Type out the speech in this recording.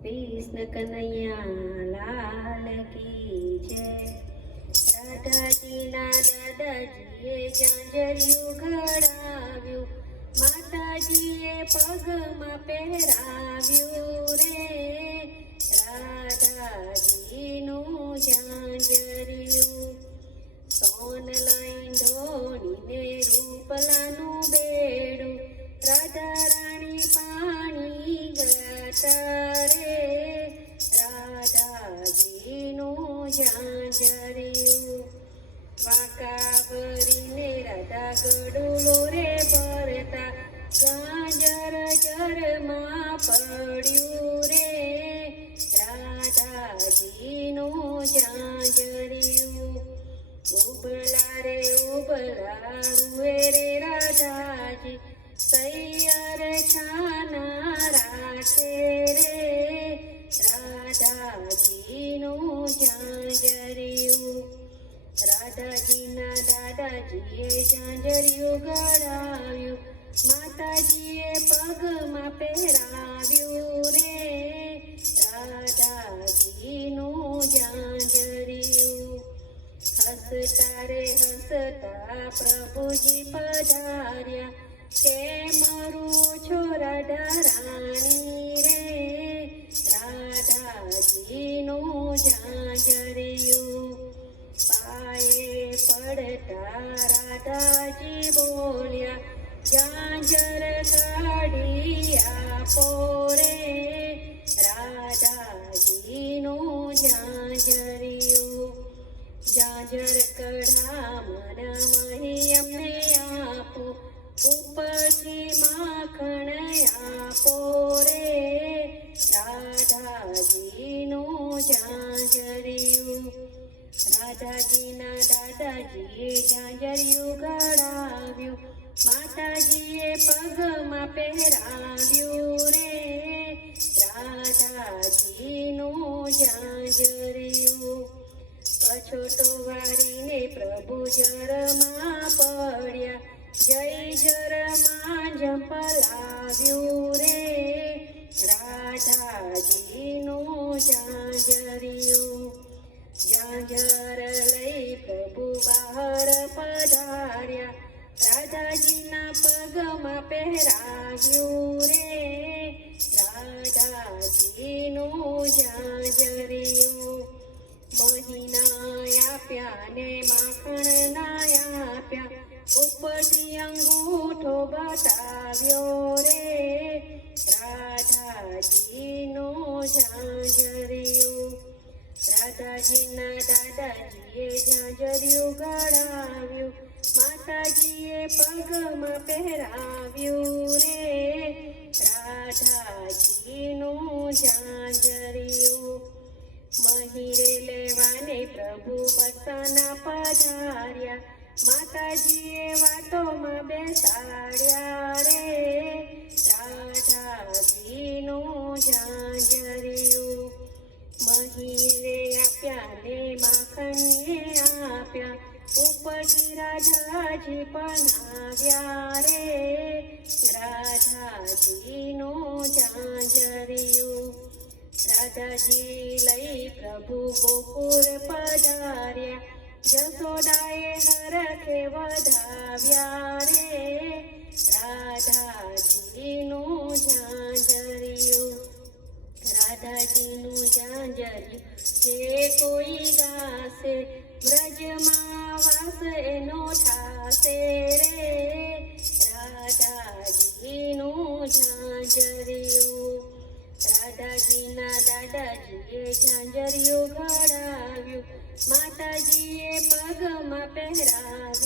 कृष्ण कन्हैया लाल की जय। राधाजीना दादाजीए जांजरिયું ઘડાવ્યું, માતાજીએ પગમાં પહેરાવ્યું રે। રાધાજીનું જાંજરિયું સોન લઈને ધોણીને રૂપલાનું બેડું, રાધા રાણી પાણી ગાતા રે। રાધાજીનું જાંજરિયું વાંકા ભરીને રાધા ગડુલો રે ભરતા, ગાજર જરમાં પડ્યું રે। રાધાજીનું જાંજરિયું ઉબલા રે ઉબલા રૂએ રે રાધાજી, સૈયર છાના રાખે રે। રાધાજીનું જાંજરિયું રાધાજીના દાદાજીએ જાંજરિયું ઘડાવ્યું, માતાજીએ પગમાં પહેરાવ્યું રે। રાધાજીનું જાંજરિયું હસતા રે હસતા પ્રભુજી પધાર્યા, કેમ રૂ રાધા રાણી રે। રાધાજીનું જાંજરિયું પાયે પડતા રાધાજી બોલ્યા, જાંજર કાઢી આપો રે। રાધાજીનું જાંજરિયું જાંજર કઢામણ મહી અમને આપો, ઉપરથી માખણ આપો રે। રાધાજીનું જાંજરિયું રાધાજીના દાદાજીએ જાંજરિયું ઘડાવ્યું, માતાજીએ પગમાં પહેરાવ્યું રે। રાધાજીનું જાંજરિયું કછોટો વાળીને પ્રભુ જરમાં પડ્યા, જય જરમાં ઝંપલાવ્યું રે। રાધાજીનું જાંજરિયું જાંજર લઈ પ્રભુ બહાર પધાર્યા, રાધાજીના પગમાં પહેરાવ્યું રે। રાધાજીનું જાંજરિયું મહિના આપ્યા ને માખણ ના આપ્યા, ઉપરથી અંગૂઠો બતાવ્યો રે। રાધાજીનું જાંજરિયું રાધાજીના દાદાજીએ જાંજરિયું ઘડાવ્યું, માતાજીએ પગમાં પહેરાવ્યું રે। રાધાજીનું જાંજરિયું મહીરે લેવાને પ્રભુ બસાના પધાર્યા, માતાજીએ વાતોમાં બેસાડ્યા રે। રાધાજીનું જાંજરિયું મહીરે આપ્યા ને માખણને આપ્યા, ઉપરથી રાધાજી પનાવ્યા રે। રાધાજીનું જાંજરિયું રાધાજી લઈ પ્રભુ ગોકુળ પધાર્યા, જસોદાએ હરખે વધાવ્યા રે। રાધાજીનું જાંજરિયું રાધાજીનું જાંજરિયું જે કોઈ ગાશે, વ્રજમાં વાસ એનો થાશે રે। રાધાજીનું જાંજરિયું રાધાજીના દાદાજીએ જાંજરિયું ઘડાવ્યું, માતાજીએ પગમાં પહેરાવ્યું